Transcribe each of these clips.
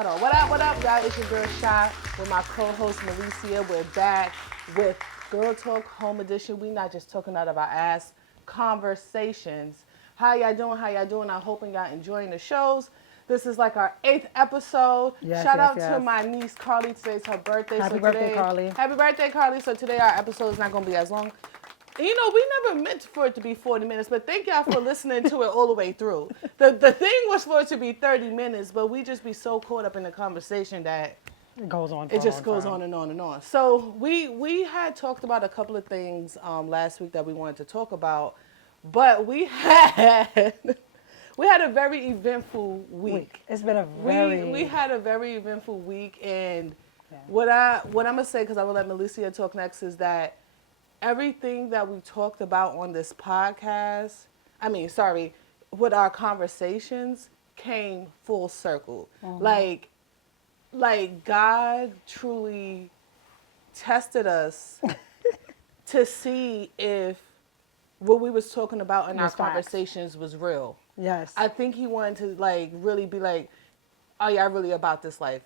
Hold on. What up, y'all? It's your girl, Shy, with my co-host, Malicia. We're back with Girl Talk Home Edition. We not just talking out of our ass. Conversations. How y'all doing? I'm hoping y'all enjoying the shows. This is like our 8th episode. Shout out to my niece, Carly. Today's her birthday. Happy birthday, Carly. Happy birthday, Carly. So today our episode is not going to be as long. You know, we never meant for it to be 40 minutes, but thank y'all for listening to it all the way through. The thing was for it to be 30 minutes, but we just be so caught up in the conversation that it goes on. It just goes on and on and on. So we had talked about a couple of things last week that we wanted to talk about, but we had a very eventful week. It's been a very... We had a very eventful week, and what I'm going to say, because I will let Malicia talk next, is that everything that we talked about on this podcast, with our conversations, came full circle. Mm-hmm. Like God truly tested us to see if what we was talking about in our conversations was real. Yes. I think he wanted to really be like, oh yeah, I'm really about this life.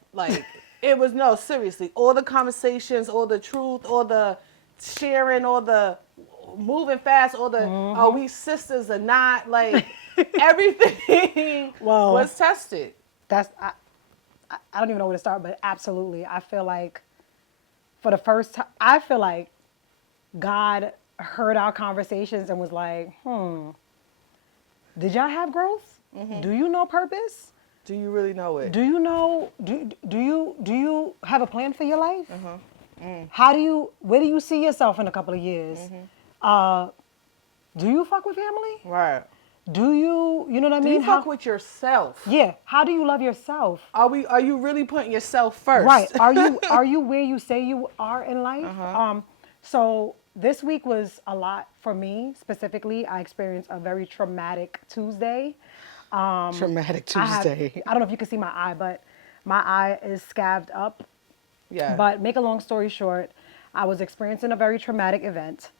It was, no, seriously, all the conversations, all the truth, all the sharing, all the moving fast, all the are we sisters or not, everything was tested. I don't even know where to start, but absolutely, I feel like for the first time, I feel like God heard our conversations and was like, did y'all have growth? Mm-hmm. Do you know purpose? Do you really know it? Do you know? Do you have a plan for your life? Uh-huh. Where do you see yourself in a couple of years? Mm-hmm. Do you fuck with family? Right. Do you know what I mean? Do you fuck with yourself? Yeah. How do you love yourself? Are you really putting yourself first? Right. Are you where you say you are in life? Uh-huh. So this week was a lot for me specifically. I experienced a very traumatic Tuesday. Traumatic Tuesday. I don't know if you can see my eye, but my eye is scabbed up. Yeah. But make a long story short, I was experiencing a very traumatic event,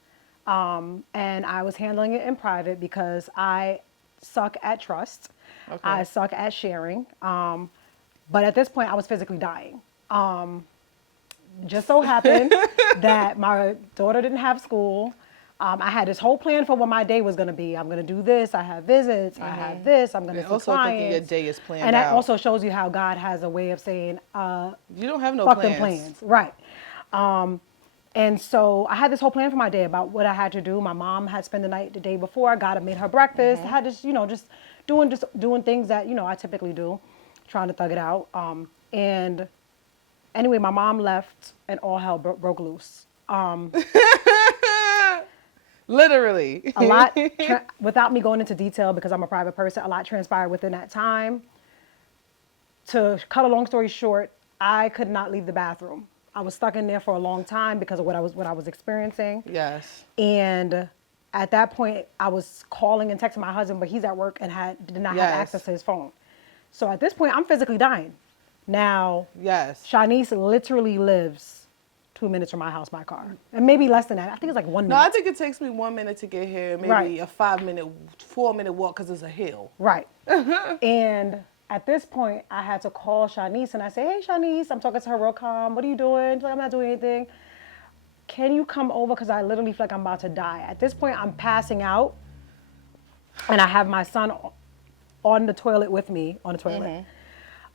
and I was handling it in private because I suck at trust. Okay. I suck at sharing. But at this point, I was physically dying. Just so happened that my daughter didn't have school. I had this whole plan for what my day was going to be. I'm going to do this. I have visits. I have this. I'm going to see clients. Also thinking your day is planned out. And that also shows you how God has a way of saying, you don't have no fuck plans. them plans. Right. And so I had this whole plan for my day about what I had to do. My mom had spent the night the day before. I got her, made her breakfast. I had this, just doing things that, I typically do, trying to thug it out. And anyway, my mom left and all hell broke loose. Literally. A lot, without me going into detail because I'm a private person, a lot transpired within that time. To cut a long story short, I could not leave the bathroom. I was stuck in there for a long time because of what I was experiencing. Yes. And at that point, I was calling and texting my husband, but he's at work and did not have access to his phone. So at this point, I'm physically dying. Now, Shanice literally lives 2 minutes from my house by car. And maybe less than that. I think it's like 1 minute. No, I think it takes me 1 minute to get here. Maybe a 4-minute walk because it's a hill. Right. And at this point, I had to call Shanice and I say, hey, Shanice, I'm talking to her real calm. What are you doing? She's like, I'm not doing anything. Can you come over? Because I literally feel like I'm about to die. At this point, I'm passing out. And I have my son on the toilet with me, on the toilet.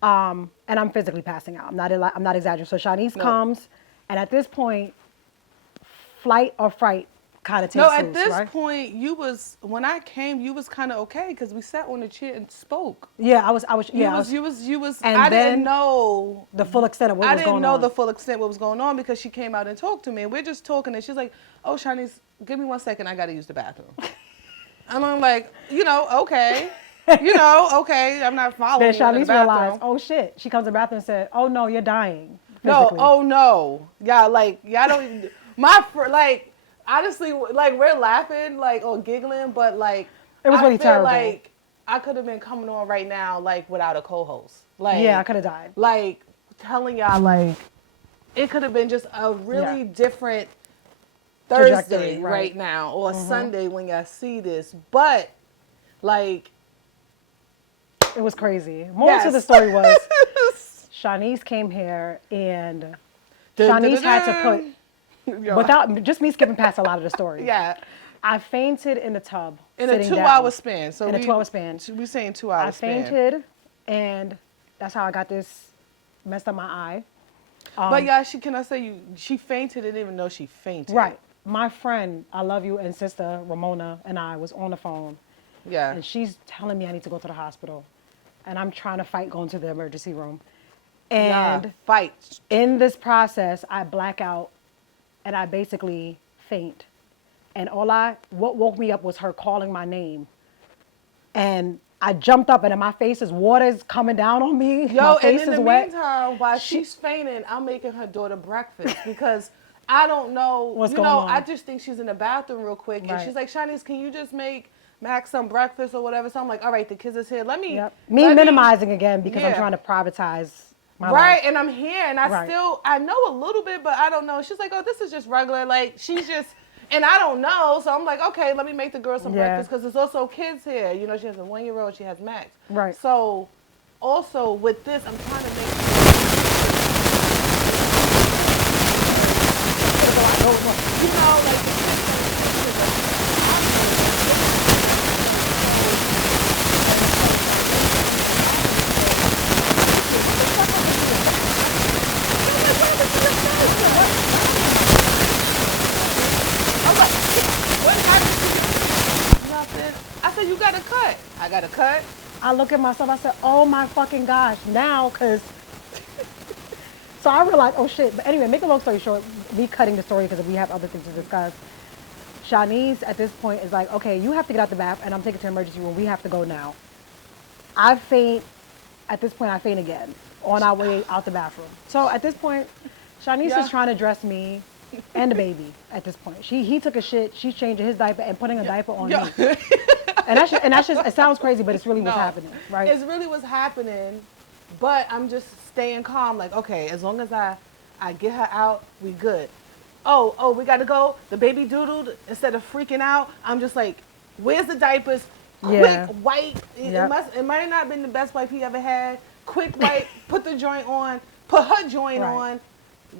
Mm-hmm. And I'm physically passing out. I'm not exaggerating. So Shanice comes. And at this point, flight or fright kind of takes loose, at this point, when I came, you was kind of okay because we sat on the chair and spoke. Yeah, I was. You was. And I didn't know the full extent of what was going on. I didn't know the full extent of what was going on because she came out and talked to me, and we're just talking, and she's like, "Oh, Shanice, give me 1 second, I got to use the bathroom." And I'm like, okay. Okay, I'm not following. Then Shanice realized, oh shit. She comes to the bathroom and said, "Oh no, you're dying." Physically. No, oh no, y'all don't even, honestly, we're laughing, or giggling, but it was really terrible. Like I could have been coming on right now, without a co-host. I could have died. Telling y'all, it could have been just a really different Thursday right now, or Sunday when y'all see this, but it was crazy. More to the story was Shanice came here and Dun, dun, Shanice dun, had to dun. put, Yo, without just me skipping past a lot of the story. yeah, I fainted in the tub. in a sitting 2 hour down. span. So In a 2 hour span. We saying 2 hour I span. fainted, and that's how I got this messed up my eye. But yeah, can I say she fainted and didn't even know she fainted. Right. My friend, I love you, and sister Ramona and I was on the phone, Yeah. and she's telling me I need to go to the hospital, and I'm trying to fight going to the emergency room. Yeah. And Fight. in this process, I black out, and I basically faint. And what woke me up was her calling my name. And I jumped up, and in my face is water's coming down on me. Yo, My and face in is the wet. meantime, while she's fainting, I'm making her daughter breakfast because I don't know. What's going on? I just think she's in the bathroom real quick. And Right. she's like, Shanice, can you just make Max some breakfast or whatever? So I'm like, all right, the kids is here. Let me. Yep. let Minimizing again because I'm Yeah. trying to privatize my Right, life. and I'm here, and I Right. know a little bit, but I don't know. She's like, oh, this is just regular. Like, she's just, and I don't know. So I'm like, okay, let me make the girls some Yeah. breakfast because there's also kids here. You know, she has a 1-year-old, she has Max. Right. So also with this, I'm trying to make. You know, like the I'm like, what happened to you? Nothing. I said, you got a cut. I got a cut. I look at myself, I said, oh my fucking gosh, now, because. So I realized, oh shit. But anyway, make a long story short, me cutting the story because we have other things to discuss. Shanice at this point is like, okay, you have to get out the bath, and I'm taking to the emergency room. We have to go now. I faint. At this point, I faint again on our way out the bathroom. So at this point, Shanice Yeah. is trying to dress me and the baby. At this point, he took a shit. She's changing his diaper and putting a diaper on Yo. me. And that's just it sounds crazy, but it's really what's happening, right? It's really what's happening, but I'm just staying calm. Like, okay, as long as I get her out, we good. Oh, we got to go. The baby doodled. Instead of freaking out, I'm just like, where's the diapers? Quick Yeah. wipe. Yep. It might not have been the best wipe he ever had. Quick wipe. Put the joint on. Put her joint Right. on.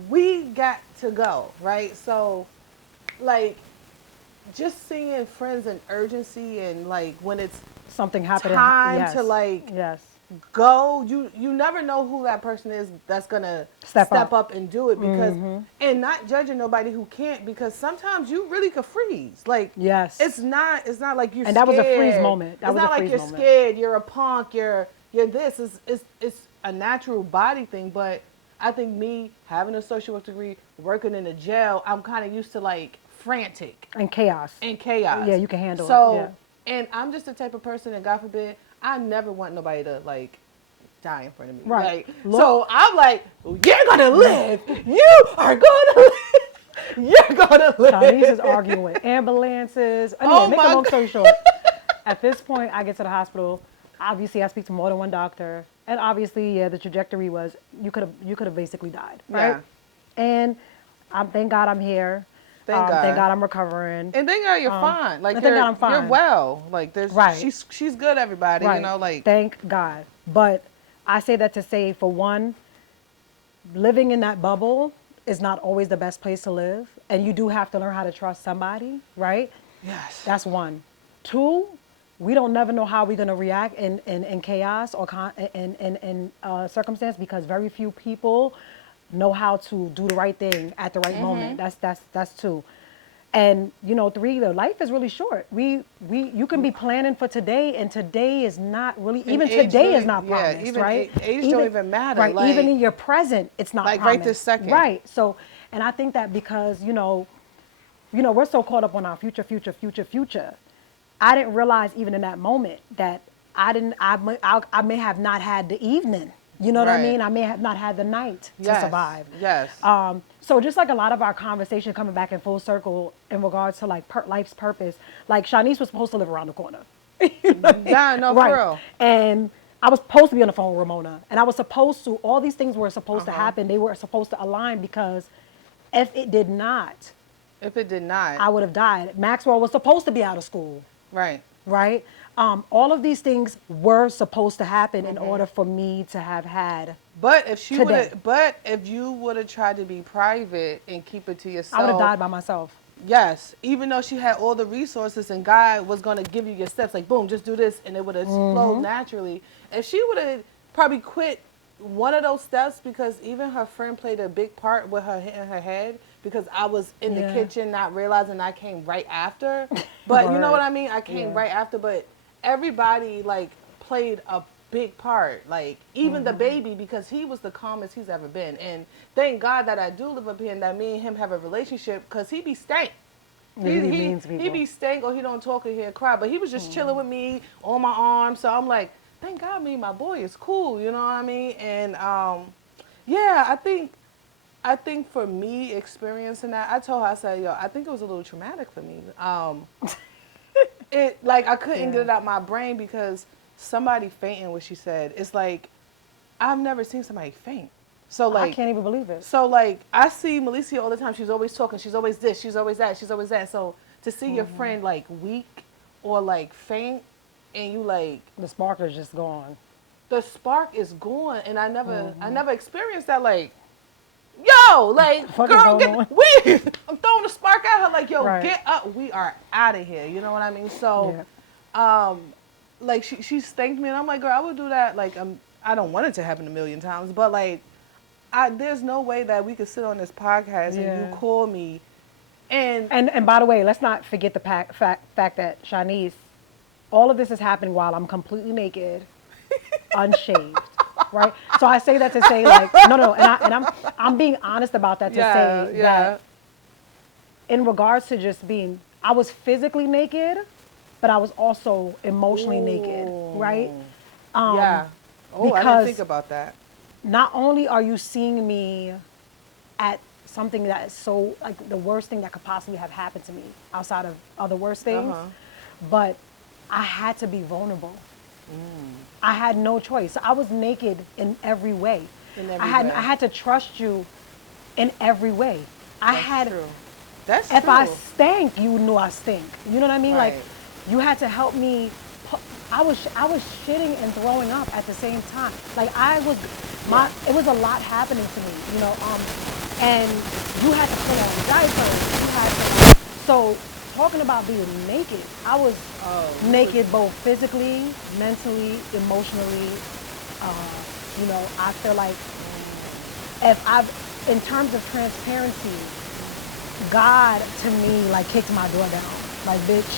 We got to go, right? So, like, just seeing friends and urgency and like when it's Something happening. time Yes. to like Yes. go, you never know who that person is that's gonna Step step up. up and do it because and not judging nobody who can't because sometimes you really could freeze. Like Yes. it's not like you're And scared. that was a freeze moment. That it's was not a like freeze you're moment. scared, you're a punk, you're this. It's a natural body thing, but I think me having a social work degree, working in a jail, I'm kind of used to like frantic And chaos. and chaos. Yeah, you can handle it, So, yeah. and I'm just the type of person, and God forbid, I never want nobody to like die in front of me. Right. Like, so I'm like, you're gonna live. You are gonna live. You're gonna live. Shanice is arguing with ambulances. Anyway, Oh make a my long God. story short. At this point, I get to the hospital. Obviously, I speak to more than one doctor, and obviously, yeah, the trajectory was you could have basically died, right? Yeah. And thank God I'm here. Thank Thank God. God I'm recovering. And thank God you're fine. Like and thank you're, God I'm fine. you're well. Like there's Right. she's good. Everybody, Right. you know, like Thank God. But I say that to say, for one, living in that bubble is not always the best place to live, and you do have to learn how to trust somebody, right? yes. That's one. Two, we don't never know how we're going to react in chaos or in circumstance because very few people know how to do the right thing at the right moment. That's two. And you know, three, the life is really short. You can be planning for today, and today is not really. Even age today really- is not yeah, promised, even right? age don't even matter, Right. like- even in your present, it's not Like, right promised. this second. Right. So, and I think that because we're so caught up on our future. I didn't realize even in that moment that I may have not had the evening. You know what I Right. mean? I may have not had the night to Yes. survive. Yes. So just like a lot of our conversation coming back in full circle in regards to like life's purpose, like Shanice was supposed to live around the corner. Yeah, no, for real. And I was supposed to be on the phone with Ramona, and I was supposed to. All these things were supposed to happen. They were supposed to align because if it did not, If it did not, I would have died. Maxwell was supposed to be out of school. right. Right? All of these things were supposed to happen in order for me to have had. But if she would Today. have, but if you would have tried to be private and keep it to yourself, I would have died by myself. yes, even though she had all the resources and God was going to give you your steps, like boom, just do this, and it would have flowed naturally. If she would have probably quit one of those steps, because even her friend played a big part with her hitting her head, because I was in the kitchen not realizing I came right after. But you know what I mean? I came right after, but everybody like played a big part, like even the baby, because he was the calmest he's ever been. And thank God that I do live up here and that me and him have a relationship, because he be stank. He be stank, or he don't talk or he'll cry, but he was just chilling with me on my arm. So I'm like, thank God me and my boy is cool, you know what I mean? And yeah, I think for me experiencing that, I told her, I said, yo, I think it was a little traumatic for me. It like I couldn't get it out my brain, because somebody fainting, what she said, it's like I've never seen somebody faint. So like I can't even believe it. So like I see Melissa all the time. She's always talking. She's always this. She's always that. She's always that. So to see your friend like weak or like faint, and you like The spark is just gone. the spark is gone, and I never experienced that. Like, yo, like What is girl, going on? I'm throwing the spark at her. Like, yo, Right. get up. We are out of here. You know what I mean? So, like she thanked me, and I'm like, girl, I would do that. Like, I don't want it to happen a million times, but like, there's no way that we could sit on this podcast and you call me, And by the way, let's not forget the fact that Shanice, all of this is happening while I'm completely naked, unshaved, right? So I say that to say like, no, and I'm being honest about that to say that in regards to just being, I was physically naked, but I was also emotionally naked, right? yeah. Oh, I didn't think about that. Not only are you seeing me at something that is so, like the worst thing that could possibly have happened to me outside of other worst things, but I had to be vulnerable. I had no choice. I was naked in every way. I had to trust you in every way. That's if true. I stank, you knew I stink. You know what I mean? Right. Like, you had to help me. I was shitting and throwing up at the same time. Like it was a lot happening to me, you know. And you had to put on diapers. So talking about being naked, I was naked both physically, mentally, emotionally. You know, I feel like in terms of transparency, God to me like kicked my door down. Like, bitch,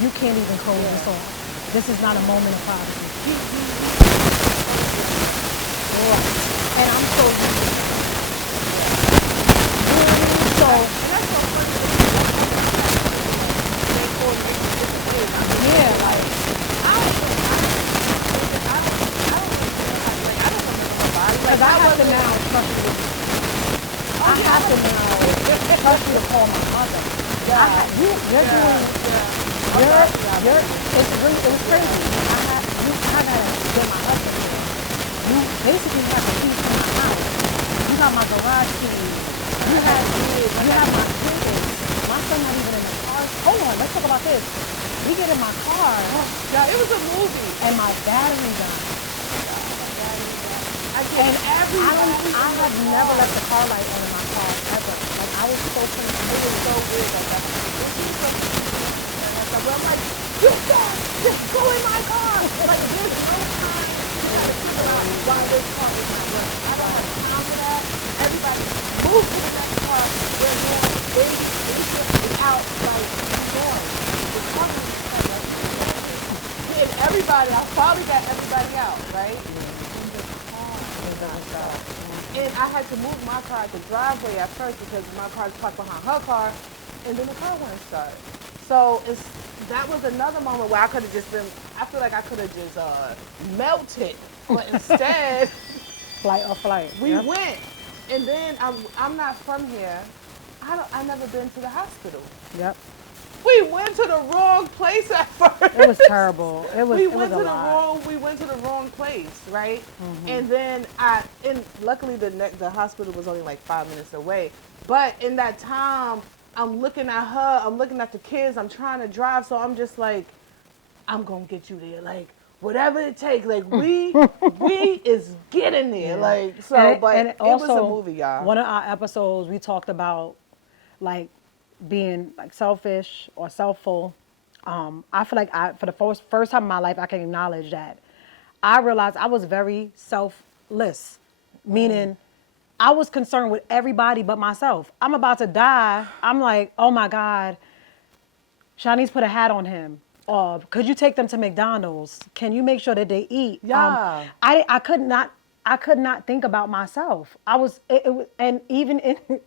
you can't even close this off. This is not a moment of privacy. And I'm so used to it. So, yeah, like, because I have to now trust you. I have to now trust you to call my mother. It was crazy. You had to get my husband here. You basically have the keys to my house. You got my garage keys. You have my kids. My son not even in the car. Hold on, let's talk about this. We get in my car. Yeah, it was a movie. And my battery died. I have never left the car light on in my car ever. Like, I was so confused. It was so weird. Like, I'm like, you can't just go in my car. Like, there's no time. You gotta figure out why this car is not running. I don't have time for that. Everybody move to the next car. We're here. Baby is out. Like, keep going. The car is like, and everybody, I finally got everybody out, right? And I had to move my car at the driveway at first because my car is parked behind her car, and then the car wouldn't start. So that was another moment where I could have just been, I feel like I could have just melted, but instead, flight. We went, and then I'm not from here. I never been to the hospital. Yep. We went to the wrong place at first. It was terrible. We went to the wrong place, right? Mm-hmm. And then luckily the hospital was only like 5 minutes away. But in that time, I'm looking at her, I'm looking at the kids, I'm trying to drive, so I'm just like, I'm gonna get you there. Like whatever it takes. Like we is getting there. Like so, it was a movie, y'all. One of our episodes we talked about like being like selfish or selfful. I feel like for the first time in my life, I can acknowledge that I realized I was very selfless, meaning I was concerned with everybody but myself. I'm about to die. I'm like, oh my God, Shanice put a hat on him. Could you take them to McDonald's? Can you make sure that they eat? Yeah. I could not think about myself. I was, and even in,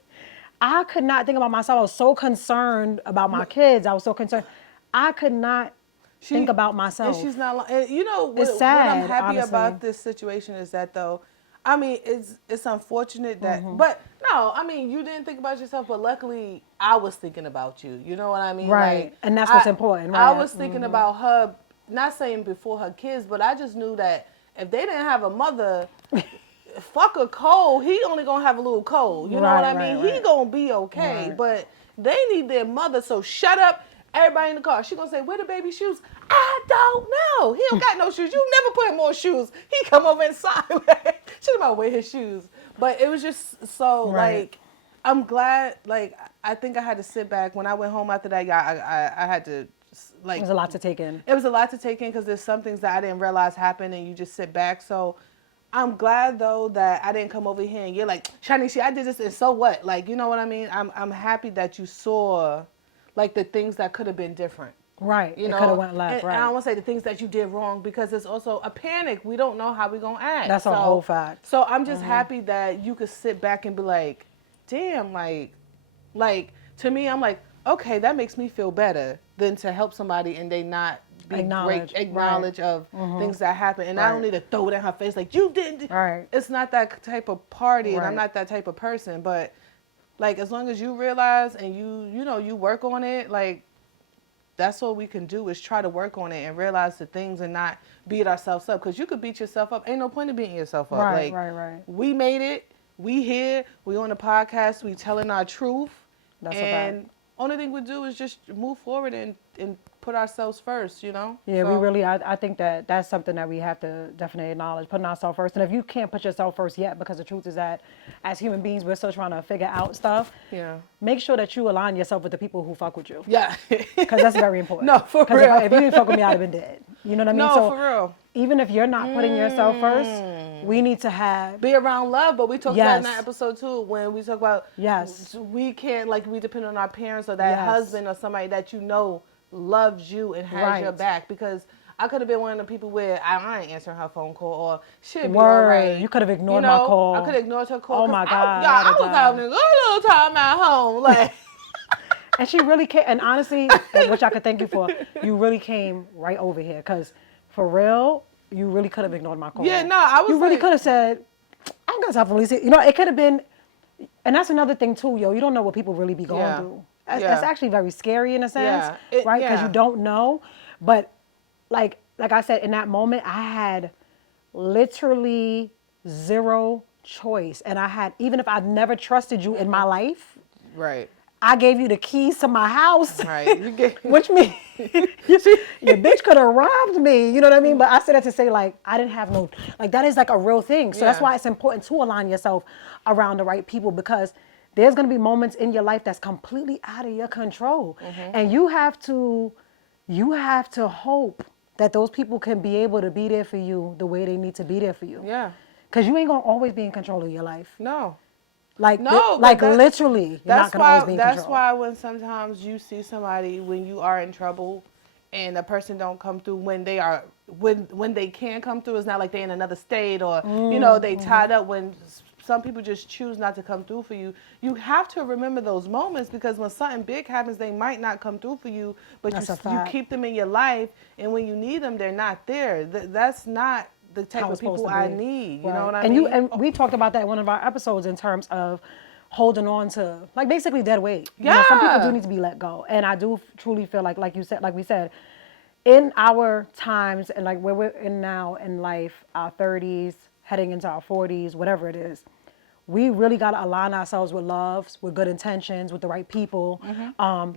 I could not think about myself. I was so concerned about my kids. I was so concerned. I could not think about myself. And she's not, and you know, what I'm happy about this situation is that though, I mean, it's unfortunate that, but no, I mean, you didn't think about yourself, but luckily I was thinking about you. You know what I mean? Right. Like, and that's what's important, right? I was thinking about her, not saying before her kids, but I just knew that if they didn't have a mother, fuck a cold, he only gonna have a little cold. You know what I mean? He gonna be okay, but they need their mother, so shut up. Everybody in the car. She gonna say, "Where the baby shoes?" I don't know. He don't got no shoes. You never put him on shoes. He come over inside. She about wear his shoes. But it was just so like, I'm glad. Like I think I had to sit back when I went home after that. I had to like. It was a lot to take in. It was a lot to take in because there's some things that I didn't realize happened, and you just sit back. So I'm glad though that I didn't come over here and you're like, Shanice, I did this, and so what? Like, you know what I mean? I'm happy that you saw. Like the things that could have been different. Right. You know? It could have went left, right. And I don't want to say the things that you did wrong because it's also a panic. We don't know how we're going to act. That's a whole fact. So I'm just happy that you could sit back and be like, damn, like to me, I'm like, okay, that makes me feel better than to help somebody and they not be acknowledge of things that happen. And I don't need to throw it in her face like, you didn't. Right. It's not that type of party and I'm not that type of person, but like, as long as you realize and you know, you work on it, like, that's all we can do is try to work on it and realize the things and not beat ourselves up. Because you could beat yourself up. Ain't no point in beating yourself up. Right, like, right. We made it. We here. We on the podcast. We telling our truth. That's and a fact. Only thing we do is just move forward and put ourselves first, you know? Yeah, we really, I think that's something that we have to definitely acknowledge, putting ourselves first. And if you can't put yourself first yet, because the truth is that as human beings, we're still trying to figure out stuff. Yeah. Make sure that you align yourself with the people who fuck with you. Yeah. Because that's very important. No, for real. If you didn't fuck with me, I'd have been dead. You know what I mean? No, so for real. Even if you're not putting yourself first, we need to be around love. But we talked about in that episode too, when we talk about we can't, like, we depend on our parents or that husband or somebody that you know loves you and has your back. Because I could have been one of the people where I ain't answering her phone call or she'd be all right. You could have ignored my call. I could have ignored her call. Oh my God. I was having a little time at home. Like. And she really came, and honestly, which I could thank you for, you really came right over here. Because for real, you really could have ignored my call. Yeah, no, I was You really could have said, I'm going to tell Felicia. You know, it could have been, and that's another thing too, yo. You don't know what people really be going through. That's actually very scary in a sense, right? Because you don't know. But like I said, in that moment, I had literally zero choice. And I had, even if I'd never trusted you in my life. Right. I gave you the keys to my house, right? Which means your bitch could have robbed me. You know what I mean? But I said that to say, like, I didn't have no, like, that is like a real thing. So that's why it's important to align yourself around the right people, because there's going to be moments in your life that's completely out of your control. And you have to hope that those people can be able to be there for you the way they need to be there for you. Yeah. Because you ain't going to always be in control of your life. No. Like, no, literally, you're not going to always be in control. That's why when sometimes you see somebody when you are in trouble and a person don't come through when they are, when they can come through, it's not like they're in another state or, you know, they tied up. When some people just choose not to come through for you, you have to remember those moments, because when something big happens, they might not come through for you, but you keep them in your life, and when you need them, they're not there. That's not the type of people I need. You know what I mean? And we talked about that in one of our episodes in terms of holding on to, like, basically dead weight. Yeah. You know, some people do need to be let go. And I do truly feel like you said, like we said, in our times and like where we're in now in life, our 30s, heading into our 40s, whatever it is, we really got to align ourselves with loves, with good intentions, with the right people.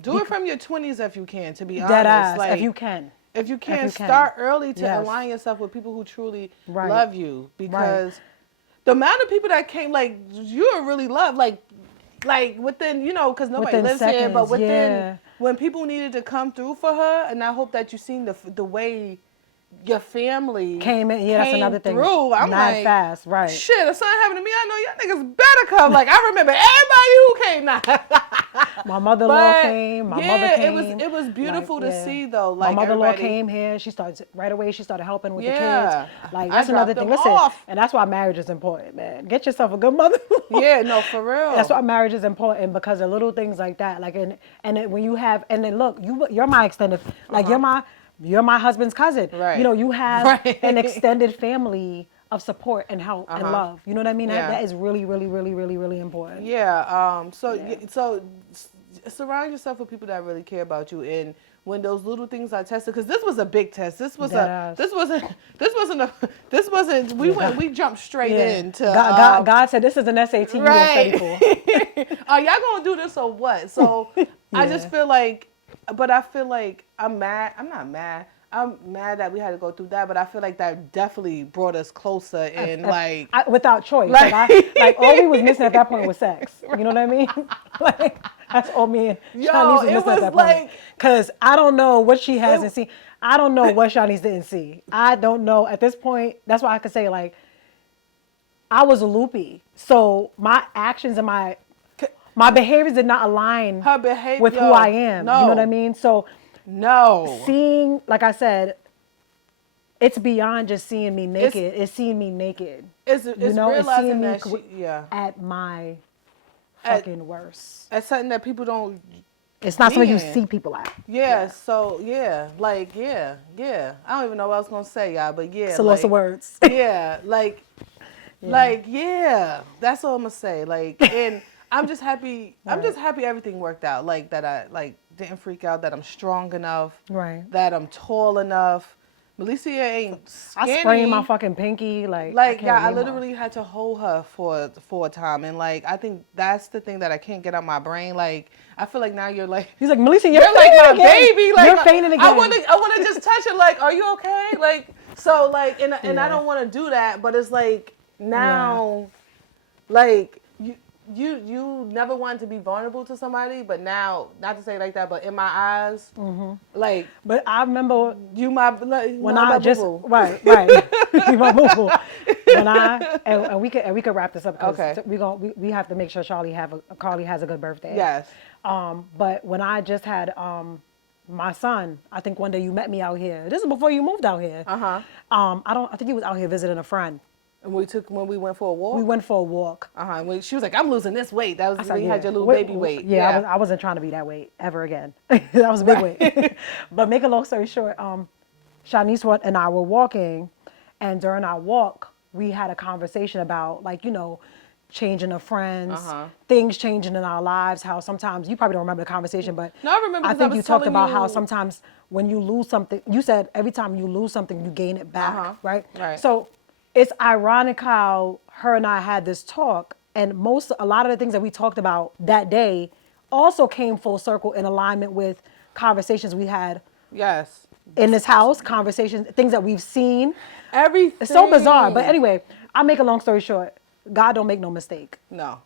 Do it from your 20s if you can, to be honest. Dead ass, if you can. If you can, can. start early to Yes. align yourself with people who truly Right. love you. Because the amount of people that came, like, you're really loved, like within, because nobody Within lives here, but seconds, within, yeah. when people needed to come through for her, and I hope that you seen the way your family Came in, yeah, that's another thing. through. I'm Mad like, fast, right. shit, if something happened to me, I know y'all niggas better come. Like, I remember everybody who came now. My mother-in-law came. My mother came. it was beautiful to yeah. see though. My Like, mother-in-law everybody came here. She started right away. She started helping with Yeah. the kids. Like, I that's another dropped thing. them Listen, off. and that's why marriage is important, man. Get yourself a good mother. Yeah, no, for real. That's why marriage is important, because of little things like that. Like, and then when you have, and then look, you're my extended, like you're my husband's cousin. Right. You know, you have Right. an extended family of support and help and love. You know what I mean? Yeah. That is really, really, really, really, really important. Yeah. So surround yourself with people that really care about you, and when those little things are tested, because this was a big test. This wasn't we jumped straight into God said this is an SAT you have studied for. Are y'all gonna do this or what? So I just feel like, but I feel like I'm mad. I'm not mad. I'm mad that we had to go through that, but I feel like that definitely brought us closer, and like without choice. Like- Like all we was missing at that point was sex. You know what I mean? Like that's all me and Yo, Shanice was it missing was at that like- point. Because I don't know what she hasn't seen. I don't know what Shanice didn't see. I don't know at this point. That's why I could say, like, I was loopy, so my actions and my behaviors did not align her behavior with who I am. No, You know what I mean? So no. seeing, like I said, it's beyond just seeing me naked. It's seeing me naked. It's realizing seeing me that at my fucking worst. It's something that people don't. It's not something you Man. see people at. Yeah. So like I don't even know what I was gonna say, y'all, but yeah. It's a loss of words. Yeah, like that's all I'm gonna say. Like, and I'm just happy. I'm just happy everything worked out. Like that I didn't freak out. That I'm strong enough. Right. That I'm tall enough. Melissa ain't skinny. I sprained my fucking pinky. Like I literally had to hold her for a time, and like I think that's the thing that I can't get out my brain. Like I feel like now you're like he's like, Melissa, you're like my baby. Like you're fainting again. I want to just touch her. Like, are you okay? Like so like and I don't want to do that, but it's like now, like you never wanted to be vulnerable to somebody, but now, not to say it like that, but in my eyes, like. But I remember you my like, when my I just boo-boo. right, you my boo-boo. When I and we could wrap this up because Okay. we have to make sure Carly has a good birthday. Yes. But when I just had my son, I think one day you met me out here. This is before you moved out here. I think he was out here visiting a friend. And when we went for a walk. We went for a walk. When she was like, "I'm losing this weight." That was when you had your little Wait, baby weight. Yeah, I wasn't trying to be that weight ever again. That was a big weight. But make a long story short, Shanice and I were walking, and during our walk, we had a conversation about, like, changing of friends, things changing in our lives. How sometimes you probably don't remember the conversation, but No, I remember. I 'Cause think was you talked telling about you- how sometimes when you lose something, you said every time you lose something, you gain it back, right? Right. So it's ironic how her and I had this talk, and a lot of the things that we talked about that day also came full circle in alignment with conversations we had Yes. in this house, conversations, things that we've seen. Everything. It's so bizarre. But anyway, I'll make a long story short. God don't make no mistake. No.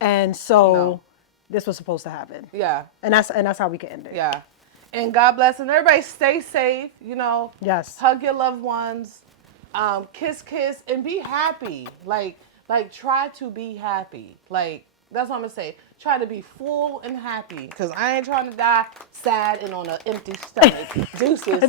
And so No. this was supposed to happen. Yeah. And that's how we can end it. Yeah. And God bless, and everybody stay safe. Yes. Hug your loved ones. Kiss, and be happy. Like try to be happy. Like, that's what I'm gonna say. Try to be full and happy. Because I ain't trying to die sad and on an empty stomach. Deuces.